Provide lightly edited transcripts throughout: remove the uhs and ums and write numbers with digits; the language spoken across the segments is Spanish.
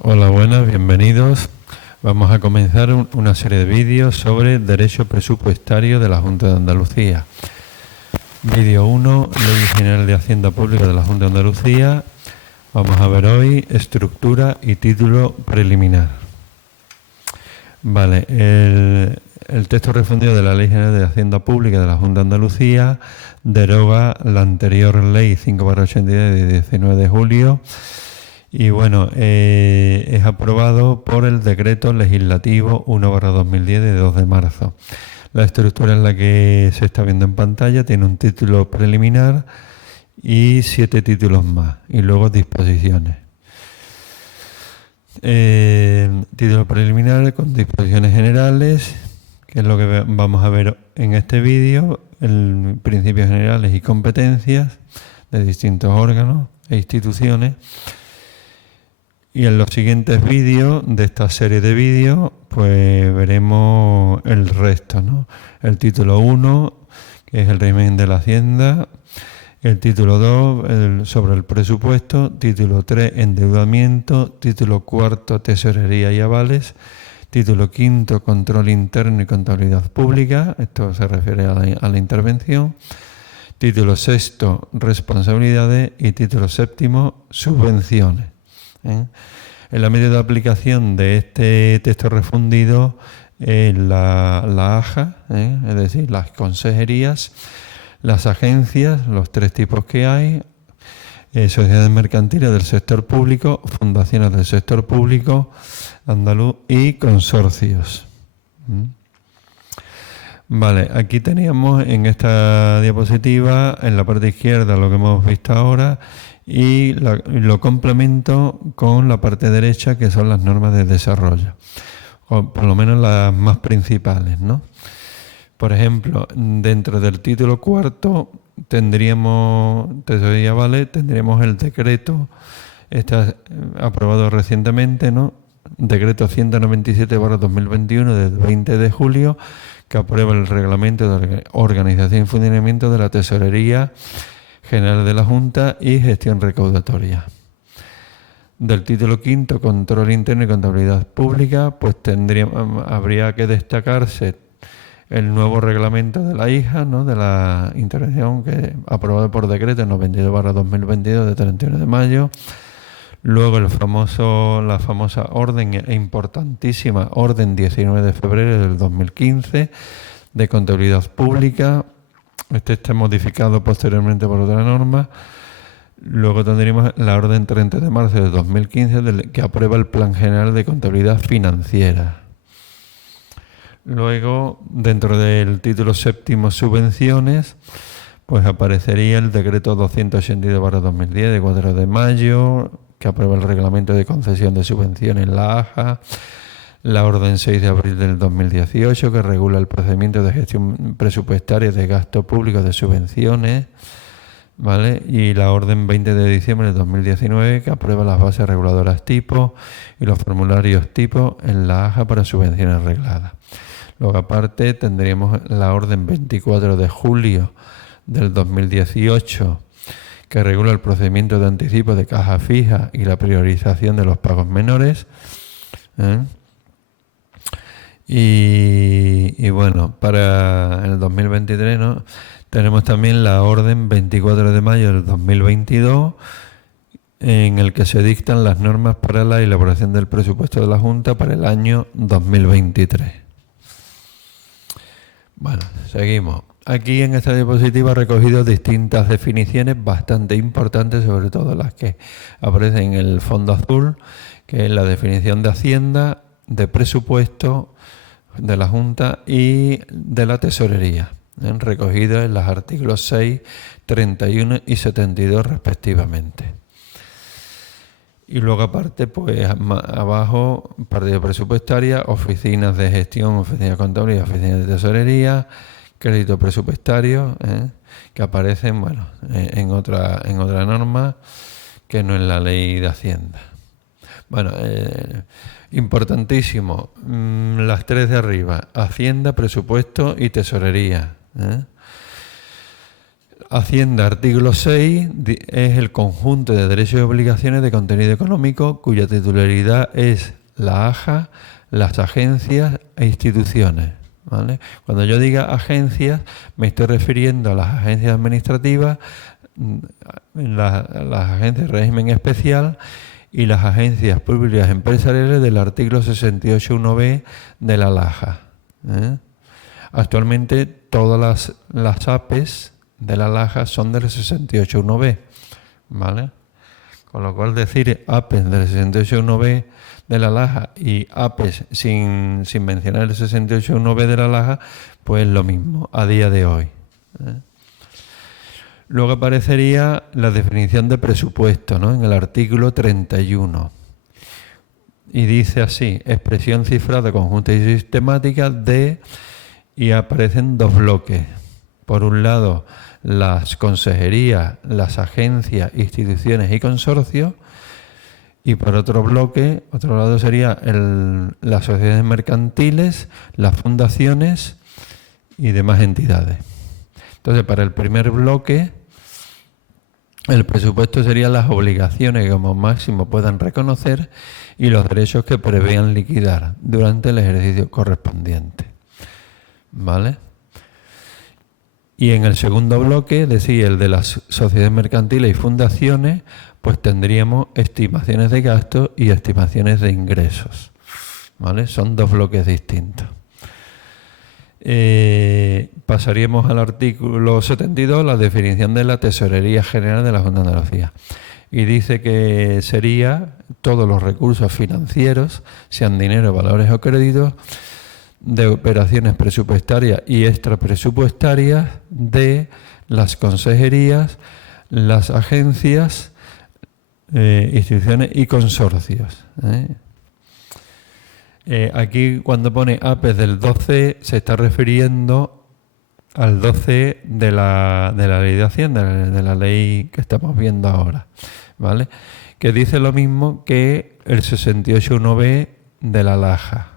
Hola, buenas, bienvenidos. Vamos a comenzar una serie de vídeos sobre derecho presupuestario de la Junta de Andalucía. Vídeo 1, Ley General de Hacienda Pública de la Junta de Andalucía. Vamos a ver hoy estructura y título preliminar. Vale, el texto refundido de la Ley General de Hacienda Pública de la Junta de Andalucía deroga la anterior Ley 5/82 de 19 de julio. Y bueno, es aprobado por el Decreto Legislativo 1/2010 de 2 de marzo. La estructura es la que se está viendo en pantalla, tiene un título preliminar y 7 títulos más, y luego disposiciones. Título preliminar con disposiciones generales, que es lo que vamos a ver en este vídeo, principios generales y competencias de distintos órganos e instituciones. Y en los siguientes vídeos de esta serie de vídeos, pues veremos el resto, ¿no? El título 1, que es el régimen de la Hacienda, el título 2, sobre el presupuesto, título 3, endeudamiento, título 4, tesorería y avales, título 5, control interno y contabilidad pública, esto se refiere a la intervención, título 6, responsabilidades, y título 7, subvenciones. El ámbito de aplicación de este texto refundido es la AJA, es decir, las consejerías, las agencias, los 3 tipos que hay, sociedades mercantiles del sector público, fundaciones del sector público andaluz y consorcios. Vale, aquí teníamos en esta diapositiva, en la parte izquierda, lo que hemos visto ahora, y lo complemento con la parte derecha, que son las normas de desarrollo, o por lo menos las más principales, ¿no? Por ejemplo, dentro del título 4 tendríamos tesorería, ¿vale? Tendríamos el decreto, está aprobado recientemente, ¿no? Decreto 197/2021 del 20 de julio, que aprueba el reglamento de organización y funcionamiento de la Tesorería General de la Junta y gestión recaudatoria. Del título 5, control interno y contabilidad pública, pues habría que destacarse el nuevo reglamento de la IJA, ¿no? De la intervención, que aprobado por decreto 92/2022 de 31 de mayo. Luego la famosa orden e importantísima orden 19 de febrero del 2015 de contabilidad pública. Este está modificado posteriormente por otra norma. Luego tendríamos la orden 30 de marzo de 2015 que aprueba el Plan General de Contabilidad Financiera. Luego, dentro del título 7, subvenciones, pues aparecería el decreto 282/2010 de 4 de mayo, que aprueba el reglamento de concesión de subvenciones en la AJA, la orden 6 de abril del 2018, que regula el procedimiento de gestión presupuestaria de gasto público de subvenciones, ¿vale? Y la orden 20 de diciembre de 2019, que aprueba las bases reguladoras tipo y los formularios tipo en la AJA para subvenciones regladas. Luego, aparte, tendríamos la orden 24 de julio del 2018, que regula el procedimiento de anticipo de caja fija y la priorización de los pagos menores. Y bueno, para el 2023, ¿no? Tenemos también la orden 24 de mayo del 2022, en el que se dictan las normas para la elaboración del presupuesto de la Junta para el año 2023. Bueno, seguimos. Aquí en esta diapositiva he recogido distintas definiciones bastante importantes, sobre todo las que aparecen en el fondo azul, que es la definición de Hacienda, de presupuesto de la Junta y de la tesorería, recogidas en los artículos 6, 31 y 72 respectivamente. Y luego, aparte, pues abajo, partida presupuestaria, oficinas de gestión, oficinas de contabilidad, oficinas de tesorería, crédito presupuestario, que aparecen, bueno, en otra norma que no es la Ley de Hacienda. Bueno, importantísimo, las 3 de arriba: Hacienda, presupuesto y tesorería. Hacienda, artículo 6, es el conjunto de derechos y obligaciones de contenido económico cuya titularidad es la AJA, las agencias e instituciones. ¿Vale? Cuando yo diga agencias, me estoy refiriendo a las agencias administrativas, las agencias de régimen especial y las agencias públicas empresariales del artículo 68.1b de la LAJA. Actualmente todas las APEs de la LAJA son del 68.1b, ¿vale? Con lo cual decir APEs del 68.1b de la LAJA y APEs sin mencionar el 68.1b de la LAJA, pues lo mismo a día de hoy. Luego aparecería la definición de presupuesto, ¿no? En el artículo 31. Y dice así: expresión cifrada, conjunta y sistemática de... Y aparecen dos bloques. Por un lado, las consejerías, las agencias, instituciones y consorcios. Y por otro bloque, otro lado sería las sociedades mercantiles, las fundaciones y demás entidades. Entonces, para el primer bloque, el presupuesto serían las obligaciones que como máximo puedan reconocer y los derechos que prevean liquidar durante el ejercicio correspondiente. ¿Vale? Y en el segundo bloque, es decir, el de las sociedades mercantiles y fundaciones, pues tendríamos estimaciones de gastos y estimaciones de ingresos. ¿Vale? Son dos bloques distintos. Pasaríamos al artículo 72, la definición de la Tesorería General de la Junta de Andalucía. Y dice que sería todos los recursos financieros, sean dinero, valores o créditos, de operaciones presupuestarias y extrapresupuestarias de las consejerías, las agencias, instituciones y consorcios. Aquí cuando pone APES del 12 se está refiriendo al 12 de la ley de Hacienda, de la ley que estamos viendo ahora, ¿vale? Que dice lo mismo que el 68.1b de la LAJA.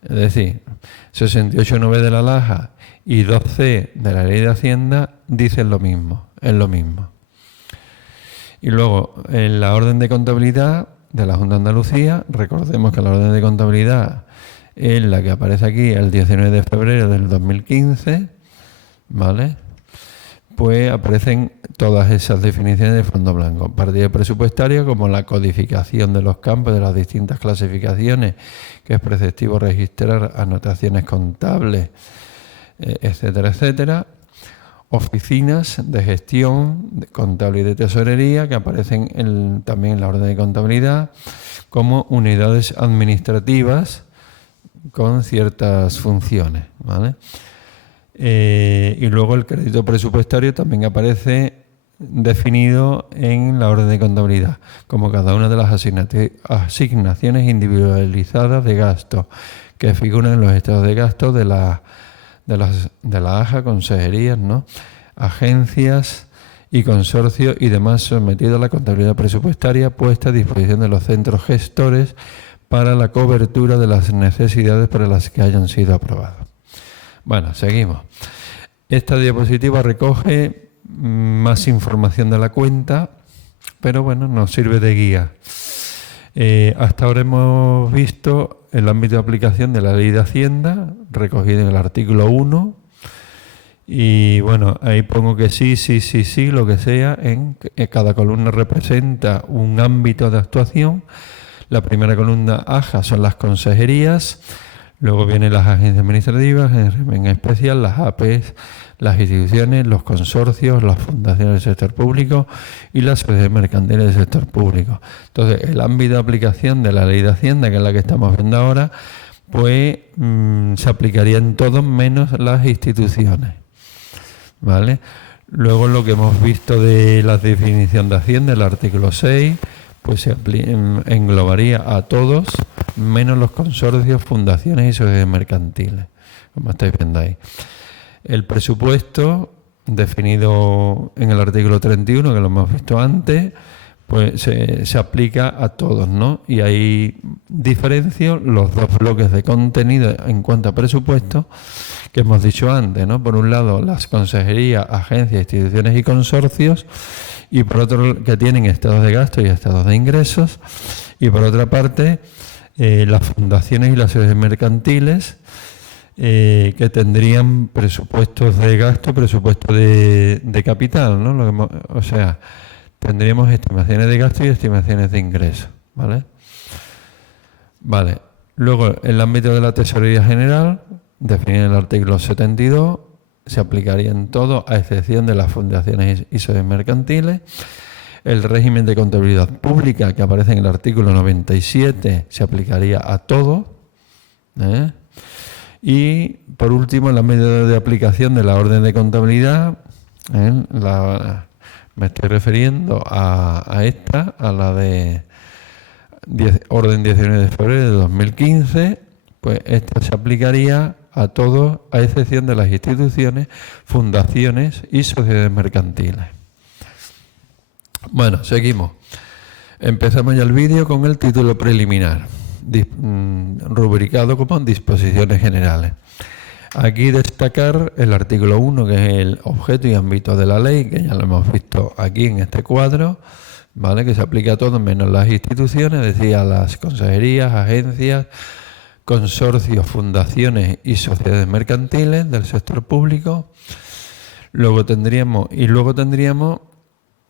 Es decir, 68.9 de la LAJA y 12 de la Ley de Hacienda dicen lo mismo, es lo mismo. Y luego, en la orden de contabilidad de la Junta de Andalucía, recordemos que la orden de contabilidad es la que aparece aquí el 19 de febrero del 2015, ¿vale? Pues aparecen todas esas definiciones de fondo blanco. Partida presupuestaria, como la codificación de los campos de las distintas clasificaciones, que es preceptivo registrar anotaciones contables, etcétera, etcétera. Oficinas de gestión contable y de tesorería, que aparecen también en la orden de contabilidad, como unidades administrativas con ciertas funciones, ¿vale? Y luego el crédito presupuestario también aparece definido en la orden de contabilidad, como cada una de las asignaciones individualizadas de gasto que figuran en los estados de gasto de la AJA, consejerías, ¿no? Agencias y consorcios y demás sometidos a la contabilidad presupuestaria puesta a disposición de los centros gestores para la cobertura de las necesidades para las que hayan sido aprobados. Bueno, seguimos. Esta diapositiva recoge más información de la cuenta, pero bueno, nos sirve de guía. Hasta ahora hemos visto el ámbito de aplicación de la Ley de Hacienda, recogido en el artículo 1, y bueno, ahí pongo que sí, lo que sea, cada columna representa un ámbito de actuación. La primera columna AJA son las consejerías, luego vienen las agencias administrativas, en especial las APEs, las instituciones, los consorcios, las fundaciones del sector público y las sociedades mercantiles del sector público. Entonces, el ámbito de aplicación de la Ley de Hacienda, que es la que estamos viendo ahora, pues se aplicaría en todos menos las instituciones, ¿vale? Luego, lo que hemos visto de la definición de Hacienda, el artículo 6, pues se englobaría a todos menos los consorcios, fundaciones y sociedades mercantiles, como estáis viendo ahí. El presupuesto, definido en el artículo 31, que lo hemos visto antes, pues se aplica a todos, ¿no? Y ahí diferencio los dos bloques de contenido en cuanto a presupuesto que hemos dicho antes, ¿no? Por un lado, las consejerías, agencias, instituciones y consorcios, y por otro, que tienen estados de gasto y estados de ingresos, y por otra parte, las fundaciones y las sociedades mercantiles, que tendrían presupuestos de gasto, presupuesto de capital, ¿no? O sea, tendríamos estimaciones de gasto y estimaciones de ingresos, ¿vale? Vale. Luego, el ámbito de la Tesorería General, definido en el artículo 72, se aplicaría en todo, a excepción de las fundaciones y sociedades mercantiles. El régimen de contabilidad pública, que aparece en el artículo 97, se aplicaría a todo, ¿eh? Y, por último, el ámbito de aplicación de la orden de contabilidad, me estoy refiriendo a esta, a la de orden 19 de febrero de 2015, pues esta se aplicaría a todos, a excepción de las instituciones, fundaciones y sociedades mercantiles. Bueno, seguimos. Empezamos ya el vídeo con el título preliminar, rubricado como disposiciones generales. Aquí destacar el artículo 1, que es el objeto y ámbito de la ley, que ya lo hemos visto aquí en este cuadro, ¿vale? Que se aplica a todo menos las instituciones, es decir, a las consejerías, agencias, consorcios, fundaciones y sociedades mercantiles del sector público. Luego tendríamos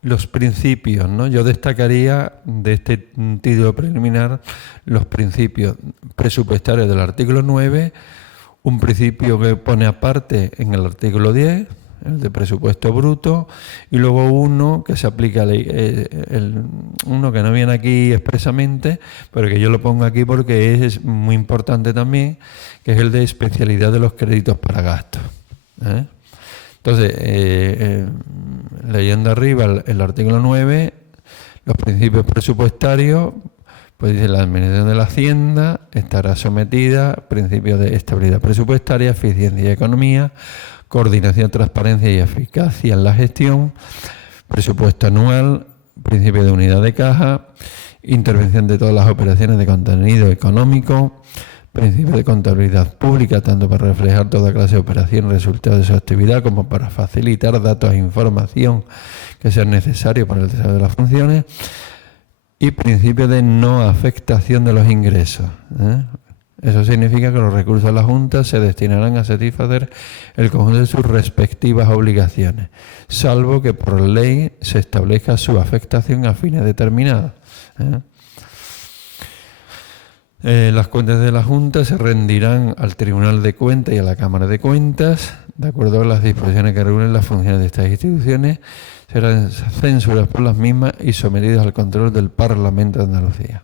los principios, ¿no? Yo destacaría de este título preliminar los principios presupuestarios del artículo 9, un principio que pone aparte en el artículo 10, el de presupuesto bruto, y luego uno que se aplica, uno que no viene aquí expresamente, pero que yo lo pongo aquí porque es muy importante también, que es el de especialidad de los créditos para gastos, ¿eh? Entonces, leyendo arriba el artículo 9, los principios presupuestarios, pues dice: la administración de la Hacienda estará sometida a principios de estabilidad presupuestaria, eficiencia y economía, coordinación, transparencia y eficacia en la gestión, presupuesto anual, principio de unidad de caja, intervención de todas las operaciones de contenido económico, principio de contabilidad pública, tanto para reflejar toda clase de operación y resultados de su actividad, como para facilitar datos e información que sean necesarios para el desarrollo de las funciones, y principio de no afectación de los ingresos, ¿eh? Eso significa que los recursos de la Junta se destinarán a satisfacer el conjunto de sus respectivas obligaciones, salvo que por ley se establezca su afectación a fines determinados, ¿eh? Las cuentas de la Junta se rendirán al Tribunal de Cuentas y a la Cámara de Cuentas, de acuerdo a las disposiciones que regulen las funciones de estas instituciones, serán censuradas por las mismas y sometidas al control del Parlamento de Andalucía.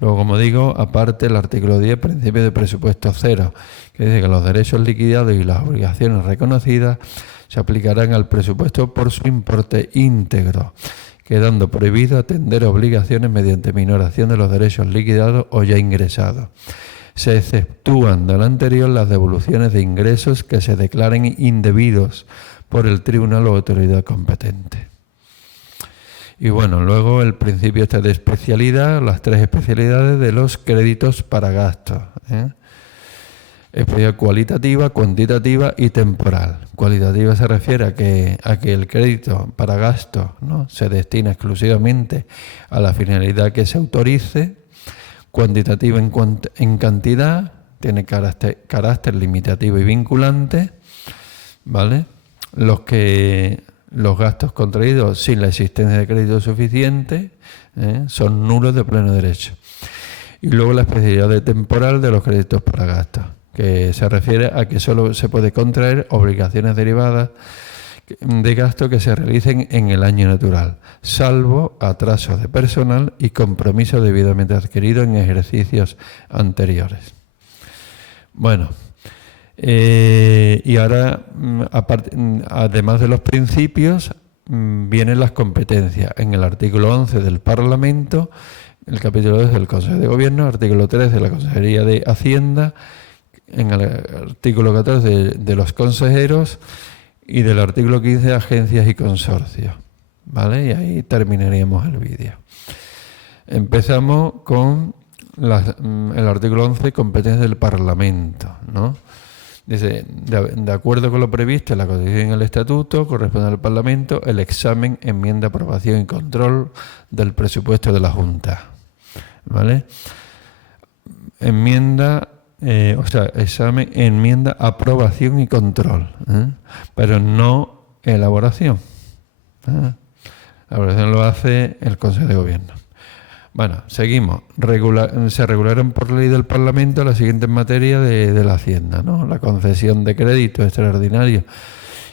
Luego, como digo, aparte el artículo 10, principio de presupuesto cero, que dice que los derechos liquidados y las obligaciones reconocidas se aplicarán al presupuesto por su importe íntegro, quedando prohibido atender obligaciones mediante minoración de los derechos liquidados o ya ingresados. Se exceptúan de lo anterior las devoluciones de ingresos que se declaren indebidos por el tribunal o autoridad competente. Y bueno, luego el principio este de especialidad, las tres especialidades de los créditos para gastos, ¿eh? Especialidad cualitativa, cuantitativa y temporal. Cualitativa se refiere a que el crédito para gastos, ¿no?, se destina exclusivamente a la finalidad que se autorice. Cuantitativa en cantidad, tiene carácter limitativo y vinculante, ¿vale? Los gastos contraídos sin la existencia de crédito suficiente, son nulos de pleno derecho. Y luego la especialidad de temporal de los créditos para gastos, que se refiere a que solo se puede contraer obligaciones derivadas de gasto que se realicen en el año natural, salvo atrasos de personal y compromisos debidamente adquiridos en ejercicios anteriores. Bueno, y ahora, además de los principios, vienen las competencias. En el artículo 11 del Parlamento, el capítulo 2 del Consejo de Gobierno, artículo 13 de la Consejería de Hacienda, en el artículo 14 de los consejeros y del artículo 15 agencias y consorcios, ¿vale? Y ahí terminaríamos el vídeo. Empezamos con el artículo 11, competencia del Parlamento, ¿no? Dice, de acuerdo con lo previsto en la Constitución y el Estatuto, corresponde al Parlamento el examen, enmienda, aprobación y control del presupuesto de la Junta, ¿vale? Examen, enmienda, aprobación y control, pero no elaboración. La elaboración lo hace el Consejo de Gobierno. Bueno, seguimos. Se regularon por ley del Parlamento las siguientes materias de la Hacienda, ¿no? La concesión de créditos extraordinarios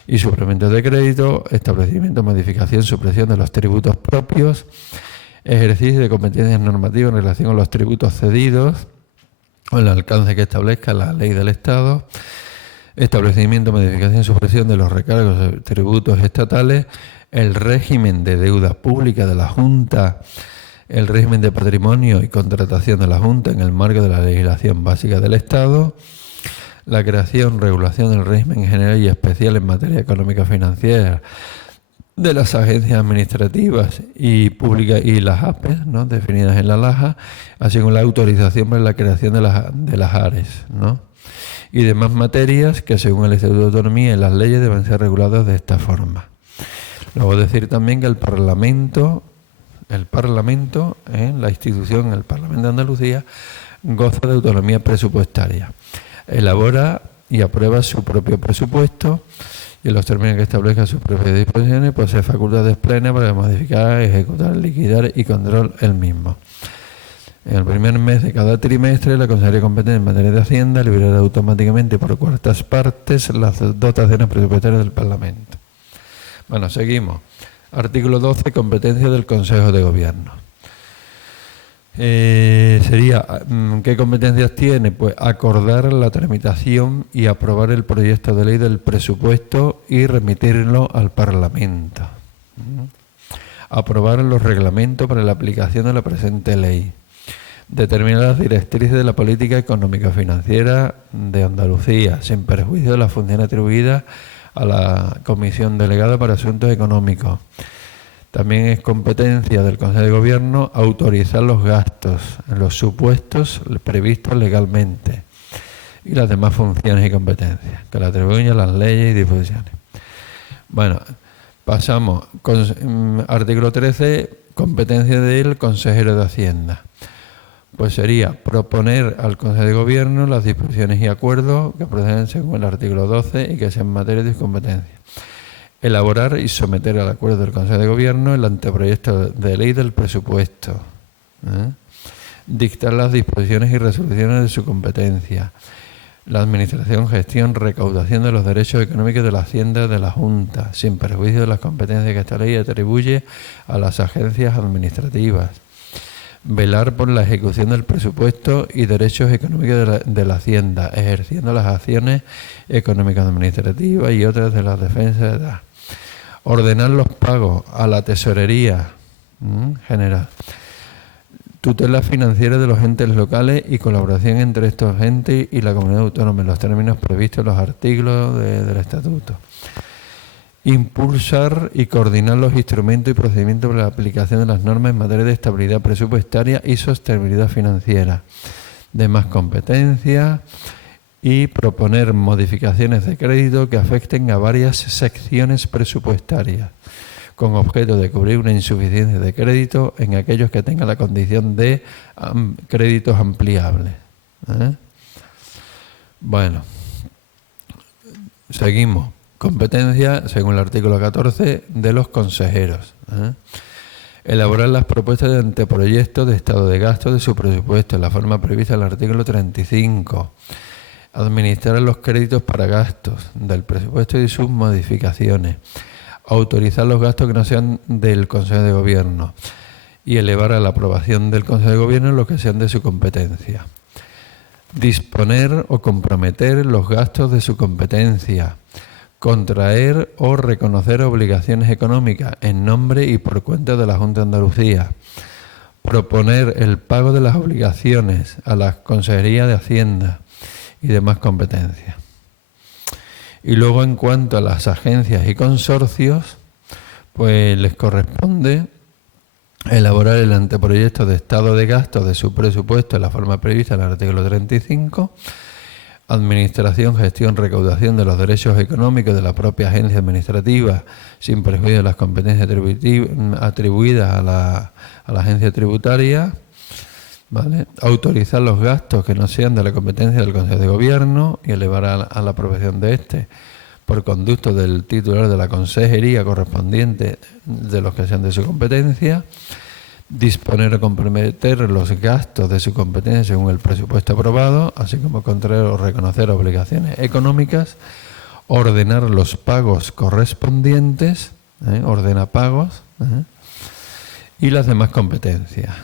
y suplementos de crédito, establecimiento, modificación, supresión de los tributos propios, ejercicio de competencias normativas en relación con los tributos cedidos, o el alcance que establezca la ley del Estado, establecimiento, modificación, supresión de los recargos de tributos estatales, el régimen de deuda pública de la Junta, el régimen de patrimonio y contratación de la Junta en el marco de la legislación básica del Estado, la creación, regulación del régimen general y especial en materia económica financiera de las agencias administrativas y públicas y las APES, ¿no?, definidas en la LAJA, así como la autorización para la creación de las ARES, ¿no?, y demás materias que según el Estatuto de Autonomía y las leyes deben ser reguladas de esta forma. Luego decir también que el Parlamento, la institución, el Parlamento de Andalucía, goza de autonomía presupuestaria. Elabora y aprueba su propio presupuesto y en los términos que establezca sus propias disposiciones posee facultades plenas para modificar, ejecutar, liquidar y control el mismo. En el primer mes de cada trimestre, la Consejería competente en materia de Hacienda liberará automáticamente por cuartas partes las dotaciones presupuestarias del Parlamento. Bueno, seguimos. Artículo 12, competencia del Consejo de Gobierno. ¿Qué competencias tiene? Pues acordar la tramitación y aprobar el proyecto de ley del presupuesto y remitirlo al Parlamento. Aprobar los reglamentos para la aplicación de la presente ley. Determinar las directrices de la política económica financiera de Andalucía, sin perjuicio de las funciones atribuidas a la Comisión Delegada para Asuntos Económicos. También es competencia del Consejo de Gobierno autorizar los gastos en los supuestos previstos legalmente y las demás funciones y competencias que le atribuyen las leyes y disposiciones. Bueno, pasamos con artículo 13, competencia del consejero de Hacienda. Pues sería proponer al Consejo de Gobierno las disposiciones y acuerdos que proceden según el artículo 12 y que sean materia de su competencia. Elaborar y someter al acuerdo del Consejo de Gobierno el anteproyecto de ley del presupuesto. Dictar las disposiciones y resoluciones de su competencia. La administración, gestión, recaudación de los derechos económicos de la Hacienda de la Junta, sin perjuicio de las competencias que esta ley atribuye a las agencias administrativas. Velar por la ejecución del presupuesto y derechos económicos de la Hacienda, ejerciendo las acciones económicas administrativas y otras de las defensas de edad. Ordenar los pagos a la tesorería general. Tutela financiera de los entes locales y colaboración entre estos entes y la comunidad autónoma en los términos previstos en los artículos del Estatuto. Impulsar y coordinar los instrumentos y procedimientos para la aplicación de las normas en materia de estabilidad presupuestaria y sostenibilidad financiera. Demás competencias y proponer modificaciones de crédito que afecten a varias secciones presupuestarias con objeto de cubrir una insuficiencia de crédito en aquellos que tengan la condición de créditos ampliables. Bueno, seguimos. Competencia, según el artículo 14, de los consejeros. Elaborar las propuestas de anteproyecto de estado de gasto de su presupuesto en la forma prevista en el artículo 35. Administrar los créditos para gastos del presupuesto y sus modificaciones. Autorizar los gastos que no sean del Consejo de Gobierno y elevar a la aprobación del Consejo de Gobierno los que sean de su competencia. Disponer o comprometer los gastos de su competencia. Contraer o reconocer obligaciones económicas en nombre y por cuenta de la Junta de Andalucía. Proponer el pago de las obligaciones a la Consejería de Hacienda y demás competencias. Y luego, en cuanto a las agencias y consorcios, pues les corresponde elaborar el anteproyecto de estado de gasto de su presupuesto en la forma prevista en el artículo 35, administración, gestión, recaudación de los derechos económicos de la propia agencia administrativa, sin perjuicio de las competencias atribuidas a la agencia tributaria, ¿vale? Autorizar los gastos que no sean de la competencia del Consejo de Gobierno y elevar a la aprobación de este por conducto del titular de la consejería correspondiente de los que sean de su competencia, disponer o comprometer los gastos de su competencia según el presupuesto aprobado, así como contraer o reconocer obligaciones económicas, ordenar los pagos correspondientes, ordena pagos, y las demás competencias.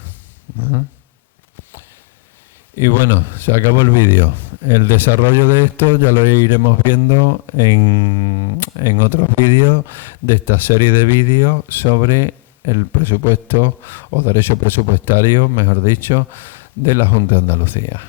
Y bueno, se acabó el vídeo. El desarrollo de esto ya lo iremos viendo en otros vídeos de esta serie de vídeos sobre el presupuesto o derecho presupuestario, mejor dicho, de la Junta de Andalucía.